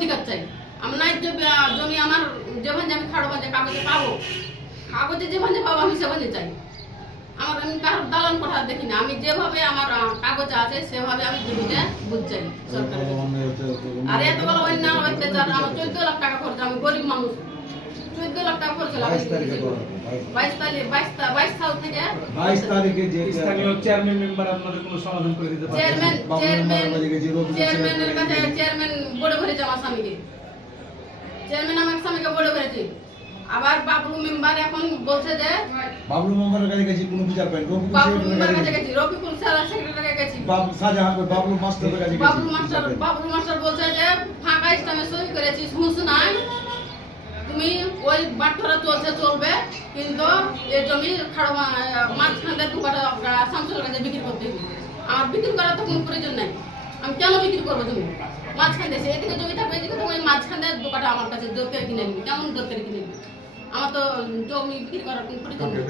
অধিকার চাই। আমি ন্যায্য জমি আমার যেভাবে আমি খাড়ো বাজে কাগজে পাবো, কাগজে যেভাবে পাবো আমি সেভাবে চাই। আমি কারোর দালান কথা দেখি না, আমি যেভাবে আমার কাগজ আছে সেভাবে আমি জমিটা বুঝাই সরকারের কাছে। আর এত বড় অন্যায় অত্যাচার, আমার 14 লাখ টাকা খরচ, আমি গরিব মানুষ, 14 লাখ টাকা খরচ হলো 22 সাল থেকে 22 তারিখে যে স্থানীয় চেয়ারম্যান মেম্বার আপনাদের কোনো সমাধান করে দিতে পারবে? চেয়ারম্যানের কাছে চেয়ারম্যান বড় করেছে আমার স্বামীকে, চেয়ারম্যান আমার স্বামীকে বড় করেছে। আবার বাবলু মেম্বার এখন বলছে যে বাবলু মেম্বারের কাছে গেছি কোনো বিচার পাইনি, বাবলু মেম্বার কাছে গেছি, রফিকুল স্যার সেক্রেটারি গেছি, শাহজাহান বাবলু মাস্টারের কাছে গেছি। বাবলু মাস্টার বলছে যে ফাঁকা স্টামে সই করেছিস, হুঁশ নাই, তুমি ওই বাট্টরা চলছে চলবে, কিন্তু এই জমি খাড়ো মাঝখানে দুপাটা শামসুলের কাছে বিক্রি করতে হবে। আমার বিক্রি করার তো কোনো প্রয়োজন নাই, আমি কেন বিক্রি করবো জমি মাঝখানে দেশে? এদিকে জমি থাকবে, এদিকে তো ওই মাঝখানে দুপাটা আমার কাছে দরকার কিনে নিবি, কেমন দরকার কিনে নিবি? আমার তো জমি বিক্রি করার কোনো প্রয়োজন নেই।